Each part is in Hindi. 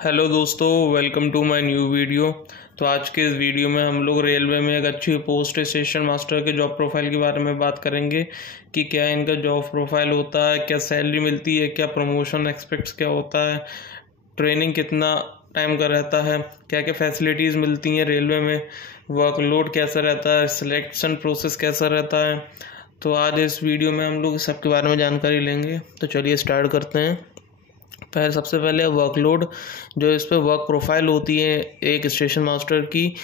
हेलो दोस्तों, welcome to my new video. तो आज के इस वीडियो में हम लोग रेलवे में एक अच्छी पोस्ट स्टेशन मास्टर के जॉब प्रोफाइल के बारे में बात करेंगे कि क्या इनका जॉब प्रोफाइल होता है, क्या सैलरी मिलती है, क्या प्रमोशन एक्सपेक्ट्स क्या होता है, ट्रेनिंग कितना टाइम का रहता है, क्या क्या फैसिलिटीज़ मिलती हैं रेलवे में, वर्कलोड कैसा रहता है, सिलेक्शन प्रोसेस कैसा रहता है। तो आज इस वीडियो में हम लोग सबके बारे में जानकारी लेंगे। तो चलिए स्टार्ट करते हैं। सबसे पहले वर्कलोड, जो इस पर वर्क प्रोफाइल होती है एक स्टेशन मास्टर की,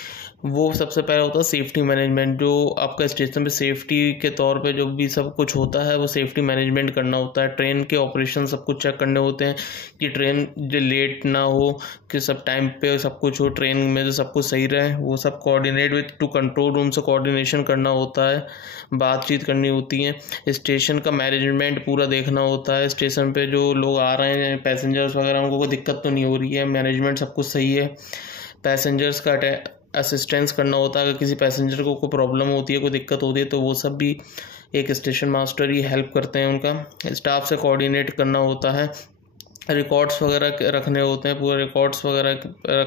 वो सबसे पहले होता है सेफ्टी मैनेजमेंट। जो आपका स्टेशन पे सेफ्टी के तौर पे जो भी सब कुछ होता है वो सेफ्टी मैनेजमेंट करना होता है। ट्रेन के ऑपरेशन सब कुछ चेक करने होते हैं कि ट्रेन जो लेट ना हो, कि सब टाइम पे सब कुछ हो, ट्रेन में जो सब कुछ सही रहे, वो सब coordinate with two control room से कोऑर्डिनेशन करना होता है, बातचीत करनी होती है। स्टेशन का मैनेजमेंट पूरा देखना होता है। स्टेशन पे जो लोग आ रहे हैं, पैसेंजर्स वगैरह, उनको कोई दिक्कत तो नहीं हो रही है, मैनेजमेंट सब कुछ सही है। पैसेंजर्स का असिस्टेंस करना होता है, अगर किसी पैसेंजर को कोई प्रॉब्लम होती है, कोई दिक्कत होती है, तो वो सब भी एक स्टेशन मास्टर ही हेल्प करते हैं उनका। स्टाफ से कोऑर्डिनेट करना होता है, रिकॉर्ड्स वगैरह रखने होते हैं, पूरे रिकॉर्ड्स वगैरह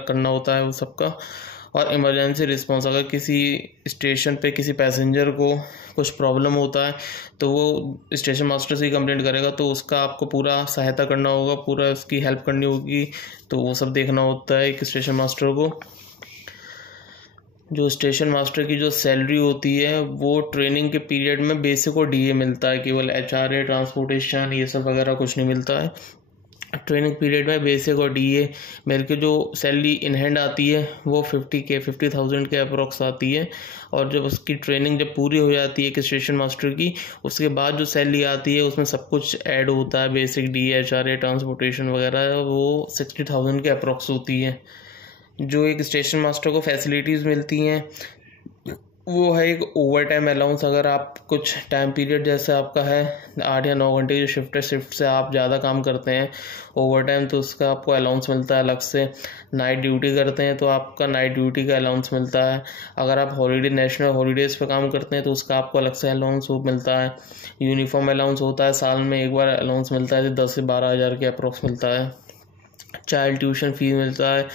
करना होता है वो सबका। और इमरजेंसी रिस्पांस, अगर किसी स्टेशन पे किसी पैसेंजर को कुछ प्रॉब्लम होता है तो वो स्टेशन मास्टर से ही कंप्लेंट करेगा, तो उसका आपको पूरा सहायता करना होगा, पूरा उसकी हेल्प करनी होगी। तो वो सब देखना होता है एक स्टेशन मास्टर को। जो स्टेशन मास्टर की जो सैलरी होती है वो ट्रेनिंग के पीरियड में बेसिक और डीए मिलता है, केवल एचआरए, ट्रांसपोर्टेशन ये सब वगैरह कुछ नहीं मिलता है। ट्रेनिंग पीरियड में बेसिक और डीए मेरे की जो सैलरी इन हैंड आती है वो 50,000 के अप्रोक्स आती है। और जब उसकी ट्रेनिंग जब पूरी हो जाती है एक स्टेशन मास्टर की, उसके बाद जो सैलरी आती है उसमें सब कुछ ऐड होता है, बेसिक, डीए, एचआरए, ट्रांसपोर्टेशन वगैरह, वो 60,000 के अप्रोक्स होती है। जो एक स्टेशन मास्टर को फैसिलिटीज़ मिलती हैं वो है एक ओवर टाइम अलाउंस। अगर आप कुछ टाइम पीरियड जैसे आपका है 8 या 9 घंटे की शिफ्ट है, शिफ्ट से आप ज़्यादा काम करते हैं ओवर टाइम, तो उसका आपको अलाउंस मिलता है अलग से। नाइट ड्यूटी करते हैं तो आपका नाइट ड्यूटी का अलाउंस मिलता है। अगर आप हॉलीडे, नेशनल हॉलीडेज़ पे काम करते हैं तो उसका आपको अलग से अलाउंस मिलता है। यूनिफॉर्म अलाउंस होता है, साल में एक बार अलाउंस मिलता है, 10 से 12 हज़ार के अप्रोक्स मिलता है। चाइल्ड ट्यूशन फीस मिलता है,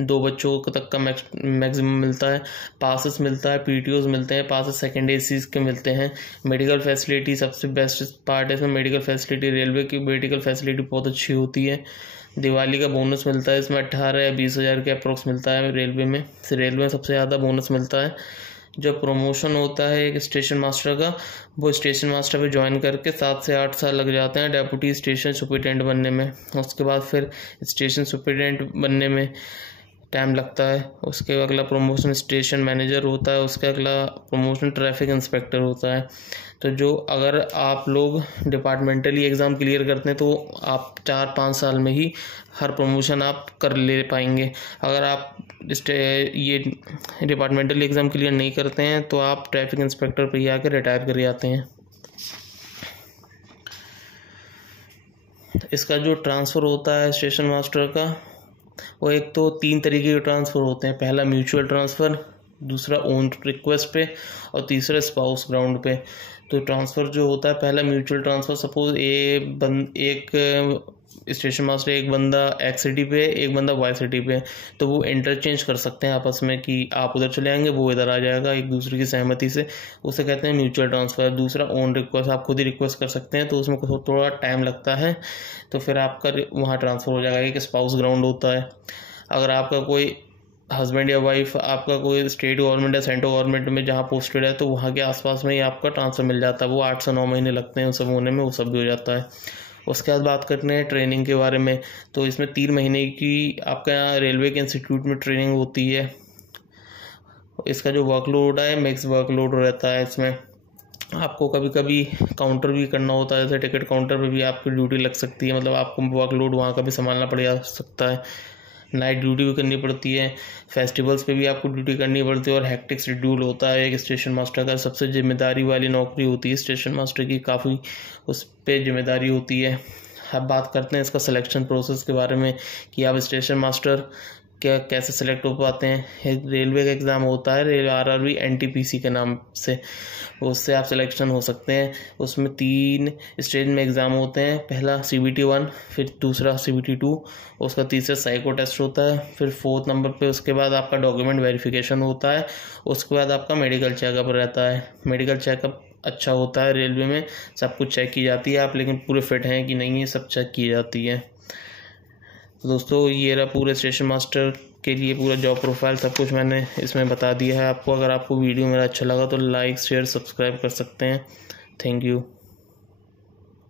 2 बच्चों तक का मैक्सिमम मिलता है। पासेस मिलता है, पीटीओज मिलते हैं, पासेस सेकेंड एसीज के मिलते हैं। मेडिकल फैसिलिटी सबसे बेस्ट पार्ट है इसमें। मेडिकल फैसिलिटी, रेलवे की मेडिकल फैसिलिटी बहुत अच्छी होती है। दिवाली का बोनस मिलता है इसमें, 18 या 20 हज़ार के अप्रोक्स मिलता है रेलवे में। रेलवे में सबसे ज़्यादा बोनस मिलता है। जब प्रमोशन होता है एक स्टेशन मास्टर का, वो स्टेशन मास्टर पे ज्वाइन करके 7 से 8 साल लग जाते हैं डेप्यूटी स्टेशन सुपरिटेंडेंट बनने में। उसके बाद फिर स्टेशन सुपरिटेंडेंट बनने में टाइम लगता है। उसके अगला प्रमोशन स्टेशन मैनेजर होता है, उसका अगला प्रमोशन ट्रैफिक इंस्पेक्टर होता है। तो जो अगर आप लोग डिपार्टमेंटली एग्ज़ाम क्लियर करते हैं तो आप 4-5 साल में ही हर प्रमोशन आप कर ले पाएंगे। अगर आप ये डिपार्टमेंटली एग्ज़ाम क्लियर नहीं करते हैं तो आप ट्रैफिक इंस्पेक्टर पे ही आकर रिटायर कर जाते हैं। इसका जो ट्रांसफ़र होता है स्टेशन मास्टर का, वो एक तो 3 तरीके के ट्रांसफ़र होते हैं। पहला म्यूचुअल ट्रांसफ़र, दूसरा ओन रिक्वेस्ट पे, और तीसरा स्पाउस ग्राउंड पे। तो ट्रांसफ़र जो होता है, पहला म्यूचुअल ट्रांसफ़र, सपोज एक स्टेशन मास्टर, एक बंदा एक्स सिटी पे, एक बंदा वाई सिटी पे, तो वो इंटरचेंज कर सकते हैं आपस में कि आप उधर चले आएंगे, वो इधर आ जाएगा, एक दूसरे की सहमति से। उसे कहते हैं म्यूचुअल ट्रांसफ़र। दूसरा ओन रिक्वेस्ट, आप खुद ही रिक्वेस्ट कर सकते हैं, तो उसमें थोड़ा टाइम लगता है, तो फिर आपका वहाँ ट्रांसफ़र हो जाएगा। एक स्पाउस ग्राउंड होता है, अगर आपका कोई हस्बैंड या वाइफ, आपका कोई स्टेट गवर्नमेंट या सेंट्रल गवर्नमेंट में जहाँ पोस्टेड है, तो वहाँ के आसपास में ही आपका ट्रांसफ़र मिल जाता है। वो 8 से 9 महीने लगते हैं उन सब होने में, वो सब भी हो जाता है। उसके बाद बात करते हैं ट्रेनिंग के बारे में। तो इसमें 3 महीने की आपका यहाँ रेलवे के इंस्टीट्यूट में ट्रेनिंग होती है। इसका जो वर्कलोड है मिक्स वर्कलोड रहता है। इसमें आपको कभी कभी काउंटर भी करना होता है, जैसे टिकट काउंटर पे भी आपकी ड्यूटी लग सकती है, मतलब आपको वर्कलोड वहाँ का भी संभालना पड़ सकता है। नाइट ड्यूटी भी करनी पड़ती है, फेस्टिवल्स पे भी आपको ड्यूटी करनी पड़ती है, और हेक्टिक शेड्यूल होता है एक स्टेशन मास्टर का। सबसे जिम्मेदारी वाली नौकरी होती है स्टेशन मास्टर की, काफ़ी उस पर जिम्मेदारी होती है। अब बात करते हैं इसका सिलेक्शन प्रोसेस के बारे में कि आप स्टेशन मास्टर क्या कैसे सेलेक्ट हो पाते हैं। एक रेलवे का एग्ज़ाम होता है रेल RRB NTPC के नाम से, उससे आप सिलेक्शन हो सकते हैं। उसमें 3 स्टेज में एग्ज़ाम होते हैं, पहला CBT 1, फिर दूसरा CBT 2, उसका तीसरा साइको टेस्ट होता है, फिर 4th नंबर पे उसके बाद आपका डॉक्यूमेंट वेरिफिकेशन होता है, उसके बाद आपका मेडिकल चेकअप रहता है। मेडिकल चेकअप अच्छा होता है, रेलवे में सब कुछ चेक की जाती है आप लेकिन पूरे फिट हैं कि नहीं है सब चेक की जाती है। तो दोस्तों ये रहा पूरे स्टेशन मास्टर के लिए पूरा जॉब प्रोफाइल, सब कुछ मैंने इसमें बता दिया है आपको। अगर आपको वीडियो मेरा अच्छा लगा तो लाइक शेयर सब्सक्राइब कर सकते हैं। Thank you.